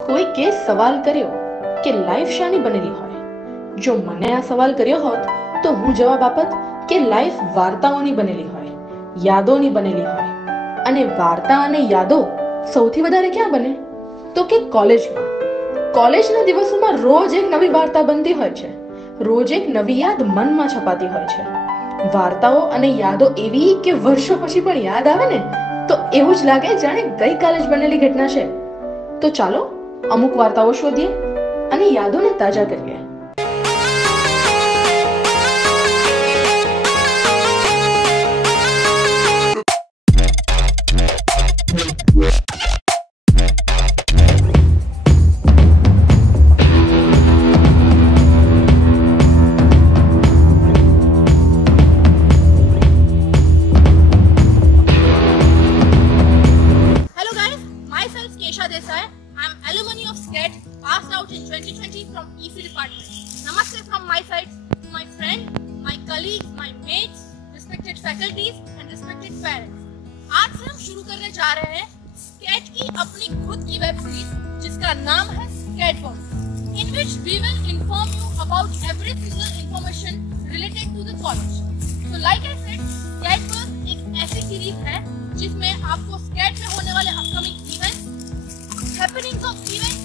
કોઈકે સવાલ કર્યો કે લાઈફ શાની બનેલી હોય? જો મને આ સવાલ કર્યો હોત તો હું જવાબ આપત કે લાઈફ વાર્તાઓની બનેલી હોય, યાદોની બનેલી હોય. અને વાર્તા અને યાદો સૌથી વધારે ક્યાં બને? તો કે કોલેજમાં. કોલેજના દિવસોમાં રોજ એક નવી વાર્તા બનતી હોય છે, રોજ એક નવી યાદ મનમાં છપાતી હોય છે. વાર્તાઓ અને યાદો એવી કે વર્ષો પછી પણ યાદ આવે ને તો એવું જ લાગે જાણે ગઈકાલે જ બનેલી ઘટના છે. તો ચાલો અમુક વાર્તાઓ શોધીએ અને યાદોને તાજા કરીએ. Passed out in 2020 from EC department. Namaste from my side to my friend, my colleagues, my mates, respected faculties and respected parents. आज से हम शुरू करने जा रहे हैं स्केट की अपनी खुद की वेब सीरीज जिसका नाम है स्केटवर्म, in which we will inform you about every single information related to the college. So like I said, स्केटवर्म एक ऐसी सीरीज है जिसमें आपको स्केट में होने वाले upcoming events, happenings of events,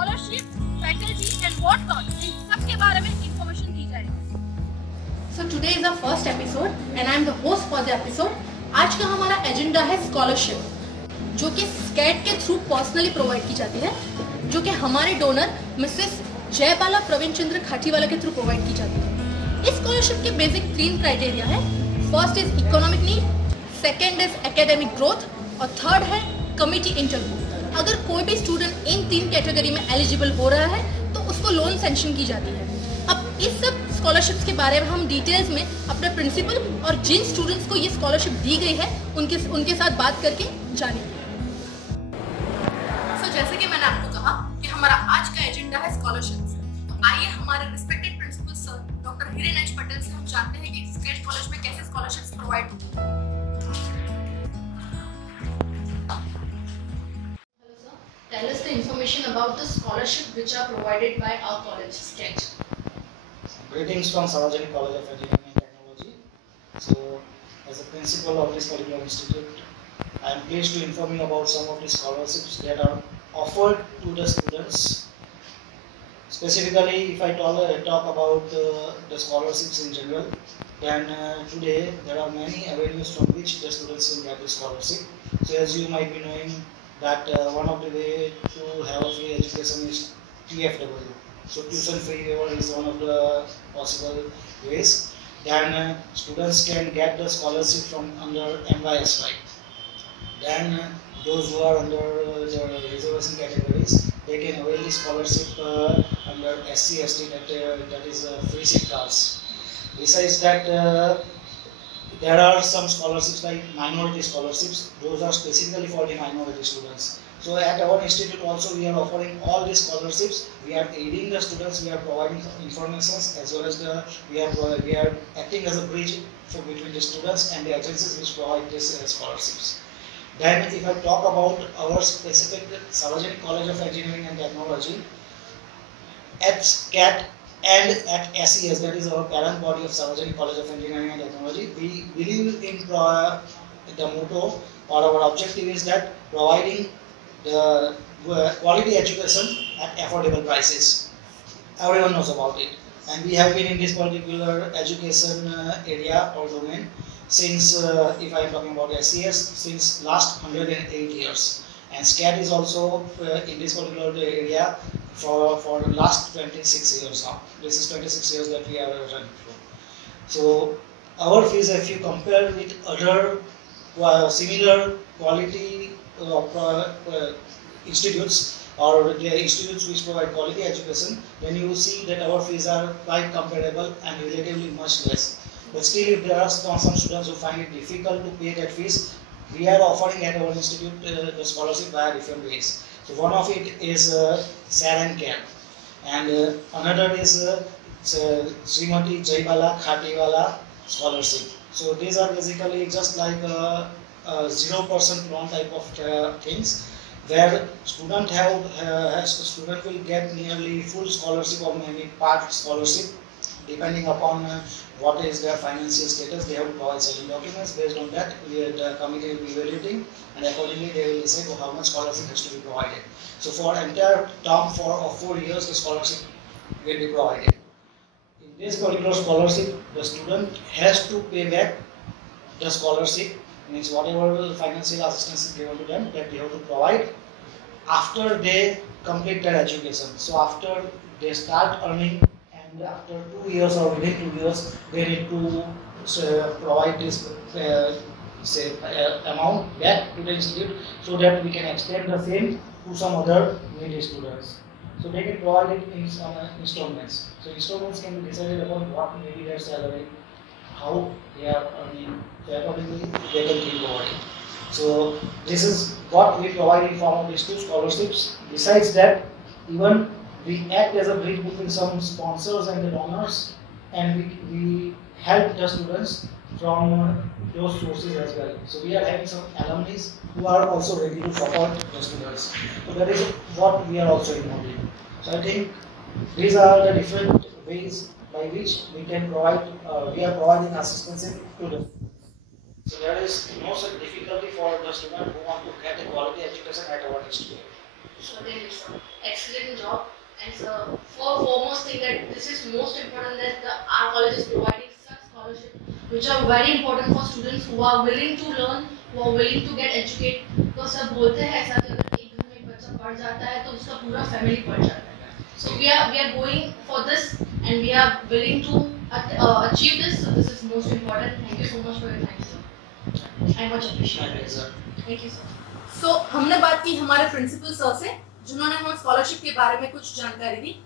scholarship, faculty and what not, इन सब के बारे में इंफॉर्मेशन दी जाएगी. So today is the first episode and I am the host for the episode. आज का हमारा एजेंडा है स्कॉलरशिप, जो कि स्केट के थ्रू पर्सनली प्रोवाइड की जाती है, जो कि हमारे डोनर मिसेस जयबाला प्रवीण चंद्र खाटीवाला के थ्रू प्रोवाइड की जाती है. इस स्कॉलरशिप के बेसिक 3 क्राइटेरिया है. First is economic need, second is academic growth और थर्ड है कमिटी इंटरव्यू. अगर कोई भी स्टूडेंट इन 3 कैटेगरी में एलिजिबल हो रहा है तो उसको लोन सैंक्शन की जाती है. अब इस सब स्कॉलरशिप्स के बारे में हम डिटेल्स में अपने प्रिंसिपल और जिन स्टूडेंट्स को ये स्कॉलरशिप दी गई है उनके साथ बात करके जानेंगे. सो जैसे कि मैंने आपको कहा कि हमारा आज का एजेंडा है स्कॉलरशिप, तो आइए हमारे respected principal sir doctor Hiren H Patel से हम जानते हैं कि स्केट कॉलेज में कैसे स्कॉलरशिप्स प्रोवाइड होती है. Tell us the information about the scholarship which are provided by our college, SKET. Greetings from Sarojini College of Engineering and Technology. So, as a principal of this particular institute, I am pleased to inform you about some of the scholarships that are offered to the students. Specifically, if I talk about the scholarships in general, then today there are many avenues from which the students will get the scholarship. So, as you might be knowing, that one of the way to have a free education is TFW. So tuition free waiver is one of the possible ways. Then students can get the scholarship from under NYSY. Then those who are under the reservation categories, they can avail the scholarship under SC/ST, that is free seat cards. Besides that, there are some scholarships like minority scholarships. Those are specifically for the minority students. So at our institute also we are offering all these scholarships. We are aiding the students. We are providing information as well as we are acting as a bridge between the students and the agencies which provide these scholarships. Then if I talk about our specific Sarojini College of Engineering and Technology, at SCAT and at SES, that is our parent body of Sarojini College of Engineering and Technology, we believe in the motto or our objective is that providing the quality education at affordable prices. Everyone knows about it, and we have been in this particular education area or domain since, if I am talking about SES, since last 108 years, and SCAT is also in this particular area for the last 26 years now. This is 26 years that we are running for. So our fees, if you compare with other similar quality institutes or the institutes which provide quality education, then you see that our fees are quite comparable and relatively much less. But still, if there are some students who find it difficult to pay that fees, we are offering at our institute the scholarship via different ways. So one of it is Saran Camp, and another is Srimati Jayabala Khatiwala scholarship. So these are basically just like 0% loan type of things, where student will get nearly full scholarship or maybe part scholarship, depending upon what is their financial status. They have to provide certain documents. Based on that, the committee will be evaluating, and accordingly they will decide how much scholarship has to be provided. So for entire term of 4 years, the scholarship will be provided. In this particular scholarship, the student has to pay back the scholarship, means whatever financial assistance is given to them, that they have to provide after they complete their education. So after they start earning, and after 2 years or within 2 years, they need to provide this amount back to the institute, so that we can extend the same to some other needy students. So they can provide it in some installments. So installments can be decided upon what may be their salary, how they are earning, so accordingly they can keep providing. So this is what we provide in form of these 2 scholarships. Besides that, even we act as a bridge between some sponsors and the donors, and we help the students from those sources as well. So we are having some alumni who are also ready to support the students. So that is what we are also involved in. So I think these are the different ways by which we can provide, we are providing assistance to the students. So there is no such difficulty for the student who want to get a quality education at our institute. Certainly, sir. Excellent job. And sir, for foremost thing that this is most important, that our college is providing such scholarships which are very important for students who are willing to learn, who are willing to get educated. Because सब बोलते हैं ऐसा कि अगर एक घर में एक बच्चा पढ़ जाता है तो उसका पूरा फैमिली पढ़ जाता है. So we are going for this, and we are willing to achieve this. So this is most important. Thank you so much for your time, sir. I much appreciate it. Thank you, sir. So हमने बात की हमारे principal sir से, जिन्होंने हमें scholarship के बारे में कुछ जानकारी दी.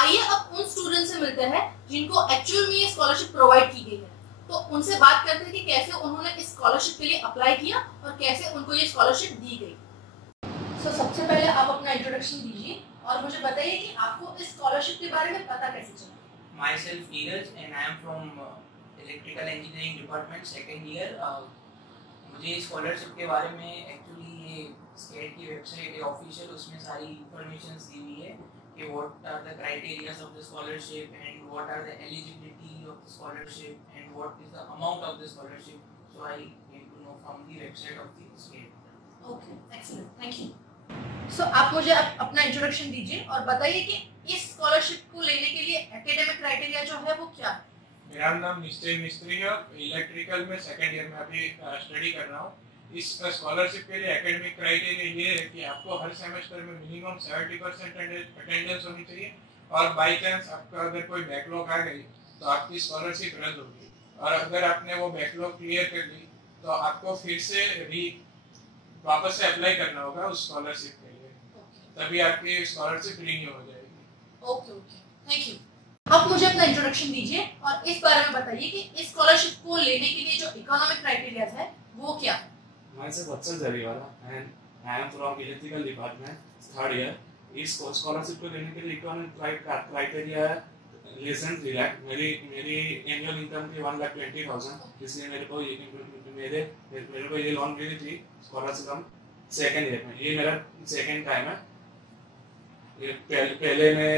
आइए अब उन स्टूडेंट से मिलते हैं जिनको एक्चुअल में ये स्कॉलरशिप प्रोवाइड की गई है. तो उनसे बात करते हैं कि कैसे उन्होंने इस स्कॉलरशिप के लिए अप्लाई किया और कैसे उनको ये स्कॉलरशिप दी गई. सो सबसे पहले आप अपना इंट्रोडक्शन दीजिए और मुझे बताइए कि आपको इस स्कॉलरशिप के बारे में पता कैसे चला. Myself Neeraj, and I am from electrical engineering department second year. मुझे स्कॉलरशिप के बारे में एक्चुअली ये स्टेट की वेबसाइट है ऑफिशियल, उसमें सारी इंफॉर्मेशंस दी हुई है कि what are the criterias of the scholarship and what are the eligibility of the scholarship and what is the amount of the scholarship. So I get to know from the website of the state. Okay, excellent, thank you. So आप मुझे अपना introduction दीजिए और बताइए कि इस scholarship को लेने के लिए एकेडमिक क्राइटेरिया जो है वो क्या है. मेरा नाम निश्चय मिस्त्री है, इलेक्ट्रिकल में सेकंड ईयर में अभी स्टडी कर रहा हूँ. इस स्कॉलरशिप के लिए एकेडमिक क्राइटेरिया ये है कि आपको हर सेमेस्टर में मिनिमम 70% अटेंडेंस होनी चाहिए, और बाय चांस आपका अगर कोई बैकलॉग आ गई तो आपकी स्कॉलरशिप रद्द होगी. और अगर आपने वो बैकलॉग क्लियर कर ली तो आपको फिर से वापस से अप्लाई करना होगा उस स्कॉलरशिप के लिए, तभी आपकी स्कॉलरशिप रिन्यू हो जाएगी. Okay okay, thank you. आप मुझे अपना इंट्रोडक्शन दीजिए और इस बारे में बताइए कि इस स्कॉलरशिप को लेने के लिए जो इकोनॉमिक क्राइटेरिया है वो क्या है. Myself Vatsal Jariwala, and I am from electrical department, third year. इस स्कॉलरशिप को लेने के लिए इकोनॉमिक क्राइटेरिया है लेस देन 3 लाख. मेरी एनुअल इनकम थी 1,20,000, इसलिए मेरे को ये लोन मिली थी स्कॉलरशिप हम सेकंड ईयर में. ये मेरा सेकंड टाइम है. ये पहले मैं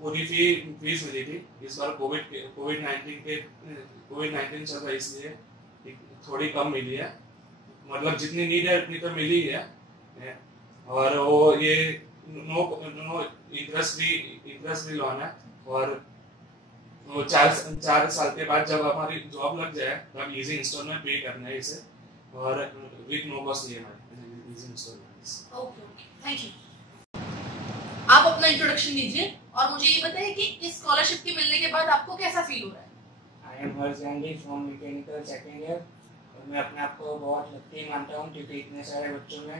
पूरी फीस मिली थी. इस बार कोविड-19 चल रहा है इसलिए थोड़ी कम मिली है. मतलब जितनी नीड है उतनी तो मिली है. और वो ये नो इंटरेस्ट भी लोन है. और वो 4 साल के बाद जब हमारी जॉब लग जाए तब इजी इंस्टॉलमेंट पे करना है इसे, और with no cost EMI easy instalment. Okay, thank you. आप अपना इंट्रोडक्शन दीजिए और मुझे ये बताइए कि इस स्कॉलरशिप के मिलने के बाद आपको कैसा फील हो रहा है. I am Harsh Gandhi from mechanical second year. और मैं अपने आप को बहुत लकी मानता हूँ क्योंकि इतने सारे बच्चों में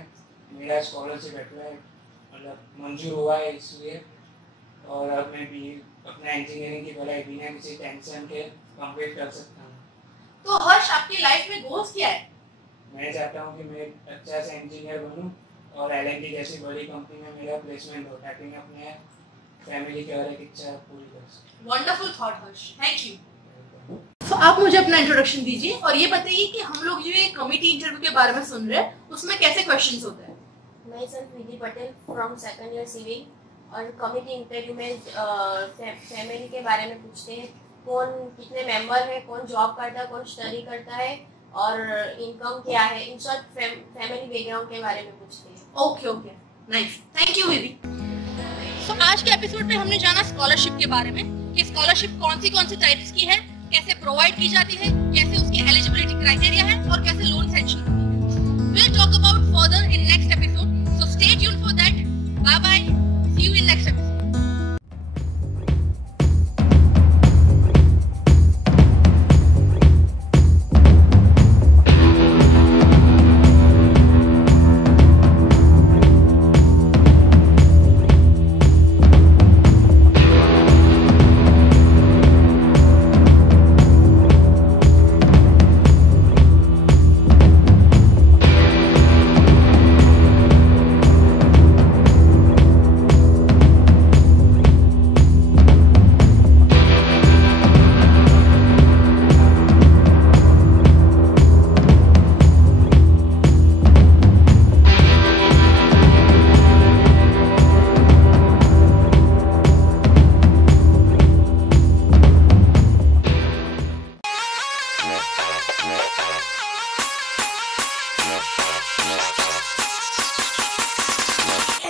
मेरा स्कॉलरशिप मतलब मंजूर हुआ है इसलिए. और अब मैं भी अपना इंजीनियरिंग की पढ़ाई बिना किसी टेंशन के कंप्लीट कर सकता हूँ. तो हर्ष, आपकी लाइफ में गोल्स क्या है. मैं चाहता हूँ कि मैं एक अच्छा सा इंजीनियर बनूँ और L&T जैसी बड़ी कंपनी में मेरा प्लेसमेंट हो, ताकि मैं अपने फैमिली की हर एक इच्छा पूरी कर सकूं. Wonderful thought Harsh, thank you. तो आप मुझे अपना इंट्रोडक्शन दीजिए और ये बताइए कि हम लोग जो ये कमिटी इंटरव्यू के बारे में सुन रहे हैं उसमें कैसे क्वेश्चंस होते हैं. मैं self Vidhi Patel from second year civil. और कम्युनिटी इंटरव्यू में फैमिली के बारे में पूछते हैं, कौन कितने मेंबर है, कौन जॉब करता है, कौन स्टडी करता है और इनकम क्या है, इन शॉर्ट फैमिली बैकग्राउंड के बारे में पूछते हैं। Okay okay, nice, thank you Vidhi. So आज के एपिसोड में हमने जाना स्कॉलरशिप के बारे में कि स्कॉलरशिप कौन सी टाइप्स की है, कैसे प्रोवाइड की जाती है, कैसे उसकी एलिजिबिलिटी क्राइटेरिया है और कैसे लोन सेंक्शन होती है। We'll talk about further in next episode, so stay tuned for that. Bye bye, see you in next episode.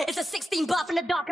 It's a 16 buff in the dark.